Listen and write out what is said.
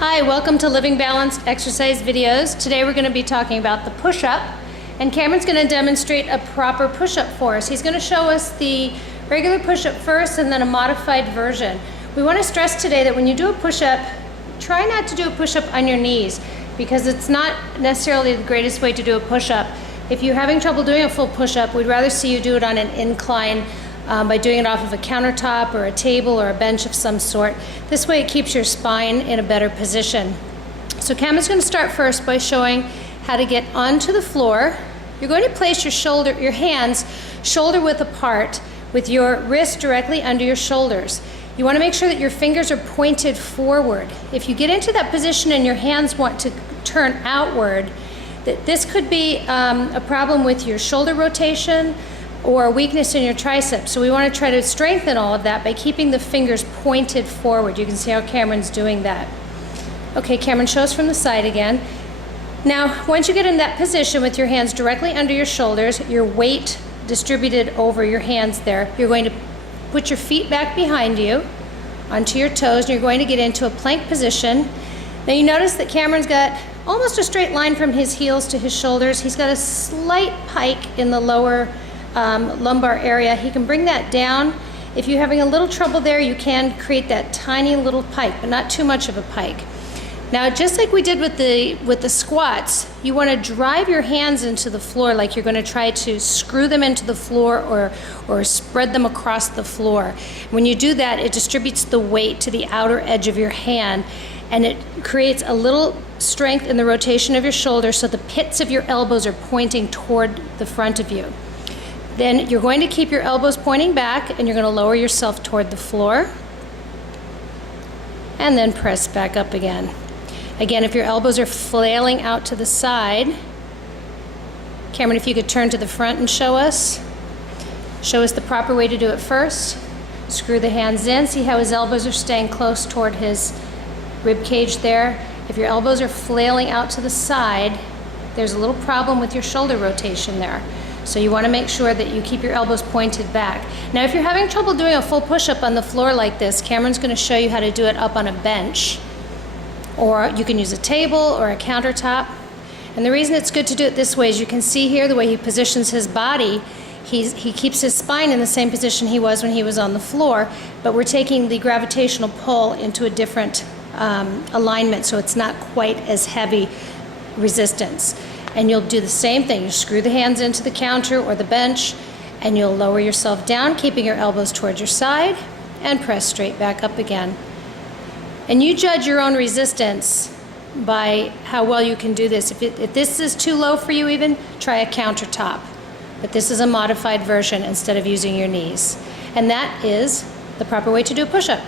Hi, welcome to Living Balanced Exercise videos. Today we're going to be talking about the push-up, and Cameron's going to demonstrate a proper push-up for us. He's going to show us the regular push-up first and then a modified version. We want to stress today that when you do a push-up, try not to do a push-up on your knees because it's not necessarily the greatest way to do a push-up. If you're having trouble doing a full push-up, we'd rather see you do it on an incline by doing it off of a countertop or a table or a bench of some sort. This way it keeps your spine in a better position. So Cameron's going to start first by showing how to get onto the floor. You're going to place your hands shoulder width apart with your wrist directly under your shoulders. You want to make sure that your fingers are pointed forward. If you get into that position and your hands want to turn outward, this could be a problem with your shoulder rotation or a weakness in your triceps. So we want to try to strengthen all of that by keeping the fingers pointed forward. You can see how Cameron's doing that. Okay, Cameron, show us from the side again. Now, once you get in that position with your hands directly under your shoulders, your weight distributed over your hands there, you're going to put your feet back behind you onto your toes, and you're going to get into a plank position. Now you notice that Cameron's got almost a straight line from his heels to his shoulders. He's got a slight pike in the lower lumbar area. He can bring that down. If you're having a little trouble there, you can create that tiny little pike, but not too much of a pike. Now, just like we did with the squats, you want to drive your hands into the floor like you're going to try to screw them into the floor or spread them across the floor. When you do that, it distributes the weight to the outer edge of your hand, and it creates a little strength in the rotation of your shoulder so the pits of your elbows are pointing toward the front of you. Then you're going to keep your elbows pointing back, and you're going to lower yourself toward the floor and then press back up again. Again, if your elbows are flailing out to the side, Cameron, if you could turn to the front and show us the proper way to do it first. Screw the hands in. See how his elbows are staying close toward his rib cage there. If your elbows are flailing out to the side, there's a little problem with your shoulder rotation there. So you want to make sure that you keep your elbows pointed back. Now, if you're having trouble doing a full push-up on the floor like this, Cameron's going to show you how to do it up on a bench. Or you can use a table or a countertop. And the reason it's good to do it this way is you can see here the way he positions his body. He keeps his spine in the same position he was when he was on the floor, but we're taking the gravitational pull into a different alignment, so it's not quite as heavy resistance. And you'll do the same thing. You screw the hands into the counter or the bench, and you'll lower yourself down, keeping your elbows towards your side, and press straight back up again. And you judge your own resistance by how well you can do this. If this is too low for you even, try a countertop. But this is a modified version instead of using your knees. And that is the proper way to do a push-up.